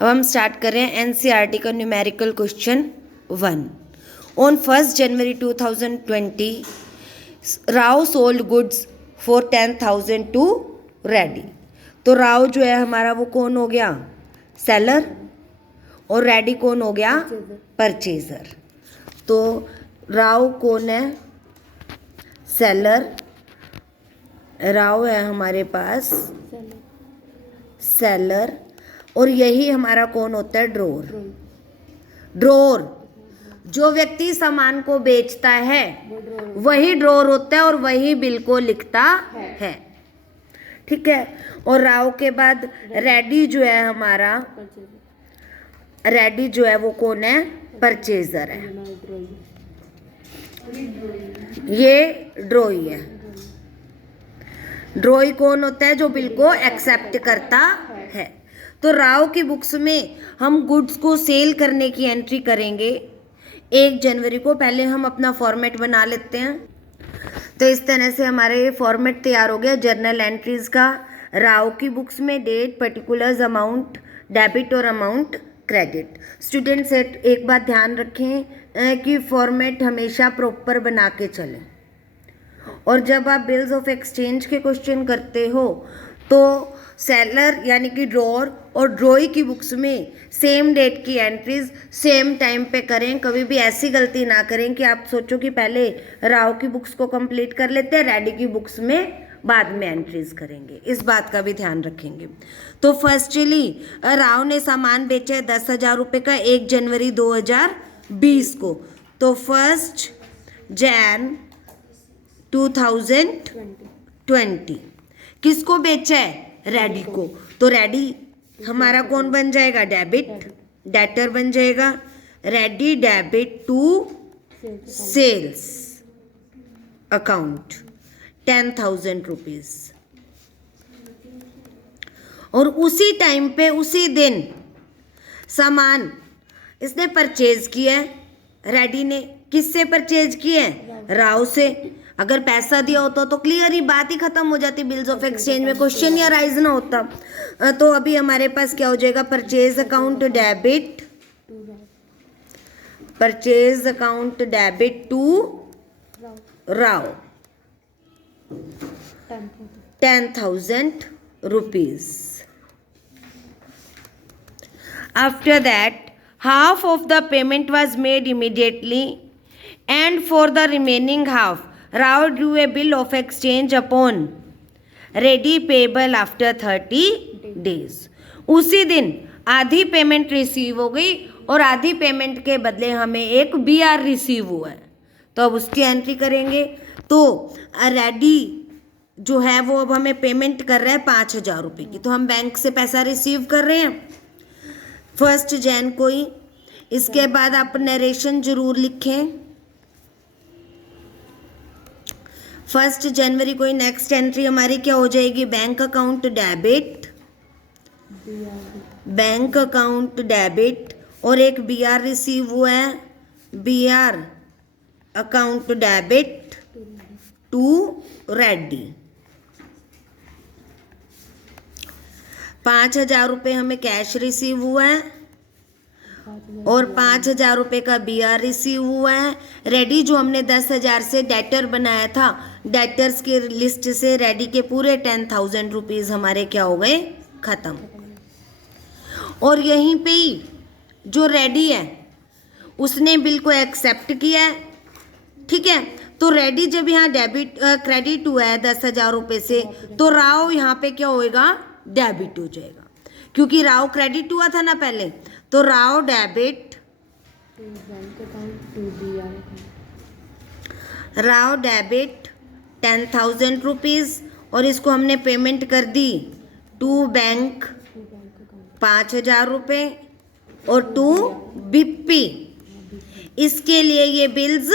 अब हम स्टार्ट कर रहे हैं एनसीईआरटी का numerical question 1। On 1 January 2020 Rao sold goods for 10,000 to Reddy. तो राव जो है हमारा वो कौन हो गया, सेलर, और रेडी कौन हो गया, परचेजर। तो राव कौन है, सेलर, राव है हमारे पास सेलर, और यही हमारा कौन होता है, ड्रोर। ड्रोर जो व्यक्ति सामान को बेचता है वही ड्रोर होता है और वही बिल को लिखता है, ठीक है। और राव के बाद रेडी जो है हमारा, रेडी जो है वो कौन है, परचेजर है। ये ड्रोई है। ड्रोई कौन होता है, जो बिल को एक्सेप्ट करता है। तो राव की बुक्स में हम गुड्स को सेल करने की एंट्री करेंगे 1 जनवरी को। पहले हम अपना फॉर्मेट बना लेते हैं। तो इस तरह से हमारा ये फॉर्मेट तैयार हो गया जर्नल एंट्रीज का। राव की बुक्स में डेट, पर्टिकुलर्स, अमाउंट डेबिट और अमाउंट क्रेडिट। स्टूडेंट्स एक बात ध्यान रखें कि फॉर्मेट हमेशा प्रॉपर बना के चलें। और जब आप बिल्स ऑफ एक्सचेंज के क्वेश्चन करते हो तो सेलर यानी कि ड्रोर और ड्रोई की बुक्स में सेम डेट की एंट्रीज सेम टाइम पे करें। कभी भी ऐसी गलती ना करें कि आप सोचो कि पहले राव की बुक्स को कंप्लीट कर लेते हैं, रेडी की बुक्स में बाद में एंट्रीज करेंगे। इस बात का भी ध्यान रखेंगे। तो फर्स्टली राव ने सामान बेचा है 10,000 रुपये का 1 जनवरी 2020 को। तो 1 जैन 2020 किसको बेचा है, रेडी को। तो रेडी हमारा कौन बन जाएगा, डेबिट, डेटर बन जाएगा। Reddy debit to sales account 10,000 rupees. और उसी टाइम पे उसी दिन सामान इसने परचेज किया है, रेडी ने। किससे परचेज किया है, राव से। अगर पैसा दिया होता तो क्लियर ही बात ही खत्म हो जाती, बिल्स ऑफ एक्सचेंज में क्वेश्चन या राइज ना होता। तो अभी हमारे पास क्या हो जाएगा, purchase account debit, purchase account debit to Rao 10,000 rupees. After that, half of the payment was made immediately, and for the remaining half, Rao drew a bill of exchange upon ready payable after 30 days. उसी दिन आधी payment receive हो गई और आधी payment के बदले हमें एक BR रिसीव हुआ है, तो अब उसकी एंट्री करेंगे। तो रेडी जो है वो अब हमें पेमेंट कर रहा है 5,000 रुपये की। तो हम बैंक से पैसा रिसीव कर रहे हैं 1 जैन को ही। इसके बाद आप नरेशन जरूर लिखें 1 जनवरी को ही। नेक्स्ट एंट्री हमारी क्या हो जाएगी, bank account debit, bank account debit, और एक BR रिसीव हुआ है, BR account debit to Reddy. 5,000 रुपये हमें कैश रिसीव हुआ है और 5,000 रुपये का BR रिसीव हुआ है। रेडी जो हमने 10,000 से डेटर बनाया था, डेटर्स की लिस्ट से रेडी के पूरे 10,000 रुपीज़ हमारे क्या हो गए, ख़त्म। और यहीं पे ही जो रेडी है उसने बिल को एक्सेप्ट किया है, ठीक है। तो रेडी जब यहाँ डेबिट क्रेडिट हुआ है 10,000 रुपये से, तो राव यहाँ पे क्या होएगा, डेबिट हो जाएगा, क्योंकि राव क्रेडिट हुआ था ना पहले। तो Rao debit, Rao debit 10,000 rupees, और इसको हमने पेमेंट कर दी टू बैंक 5,000 रुपये और टू बीपी। इसके लिए ये बिल्स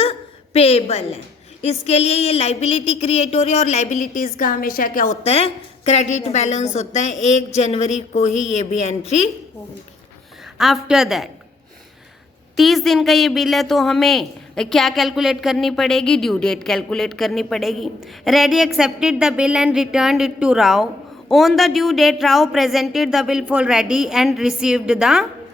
पेएबल है, इसके लिए ये लाइबिलिटी क्रिएट हो रही है। और लाइबिलिटीज़ का हमेशा क्या होता है, क्रेडिट बैलेंस होता है। 1 जनवरी को ही ये भी एंट्री होगी। आफ्टर दैट 30 दिन का ये बिल है, तो हमें क्या कैलकुलेट करनी पड़ेगी, ड्यू डेट कैलकुलेट करनी पड़ेगी। Reddy accepted the bill and return it to Rao on the due date Rao presented the bill for Reddy and received the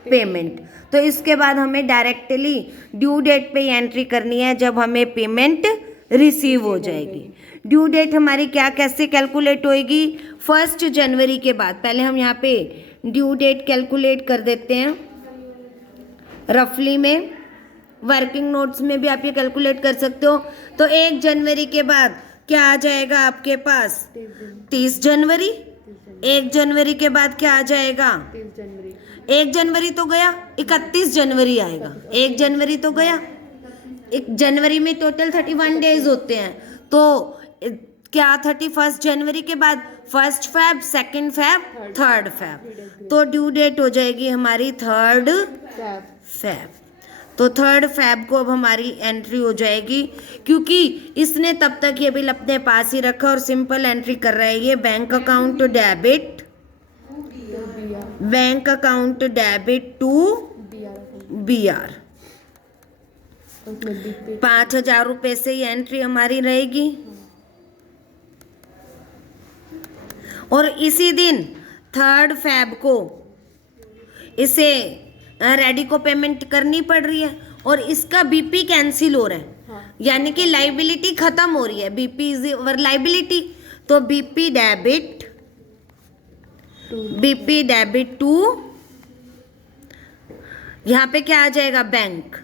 payment. तो इसके बाद हमें डायरेक्टली ड्यू डेट पे एंट्री करनी है जब हमें पेमेंट रिसीव हो जाएगी। ड्यू डेट हमारी क्या कैसे कैलकुलेट होएगी? 1 जनवरी के बाद। पहले हम यहाँ पे ड्यू डेट कैलकुलेट कर देते हैं रफली में, वर्किंग नोट्स में भी आप ये कैलकुलेट कर सकते हो। तो 1 जनवरी के बाद क्या आ जाएगा आपके पास? 30 जनवरी। 1 जनवरी के बाद क्या आ जाएगा? 1 जनवरी तो गया, 31 जनवरी आएगा। 1 जनवरी तो गया, 1 जनवरी में टोटल 31 डेज होते हैं। तो क्या 31 जनवरी के बाद 1 फेब, 2 फेब, 3 फेब। तो ड्यू डेट हो जाएगी हमारी 3 फेब। तो 3 फेब को अब हमारी एंट्री हो जाएगी, क्योंकि इसने तब तक ये बिल अपने पास ही रखा और सिंपल एंट्री कर रहा है ये bank account debit, bank account debit to BR। 5,000 रुपये से ये एंट्री हमारी रहेगी। और इसी दिन 3 फेब को इसे रेडी को पेमेंट करनी पड़ रही है और इसका BP कैंसिल हो रहा है, यानी कि लाइबिलिटी खत्म हो रही है। BP इज लाइबिलिटी, तो BP डेबिट टू, यहाँ पे क्या आ जाएगा? बैंक।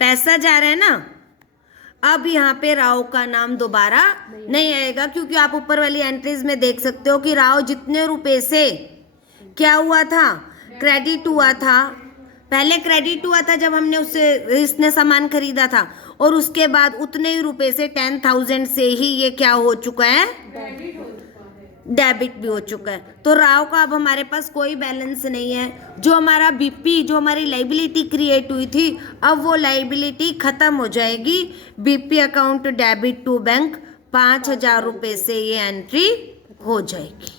पैसा जा रहा है ना। अब यहाँ पे राव का नाम दोबारा नहीं आएगा, क्योंकि आप ऊपर वाली एंट्रीज में देख सकते हो कि राव जितने रुपए से क्या हुआ था? क्रेडिट हुआ था। पहले क्रेडिट हुआ था जब हमने उससे इसने सामान खरीदा था, और उसके बाद उतने ही रुपए से 10,000 से ही ये क्या हो चुका है? डेबिट भी हो चुका है। तो राव का अब हमारे पास कोई बैलेंस नहीं है। जो हमारा BP, जो हमारी लाइबिलिटी क्रिएट हुई थी, अब वो लाइबिलिटी खत्म हो जाएगी। BP account debit to bank 5,000 रुपये से ये एंट्री हो जाएगी।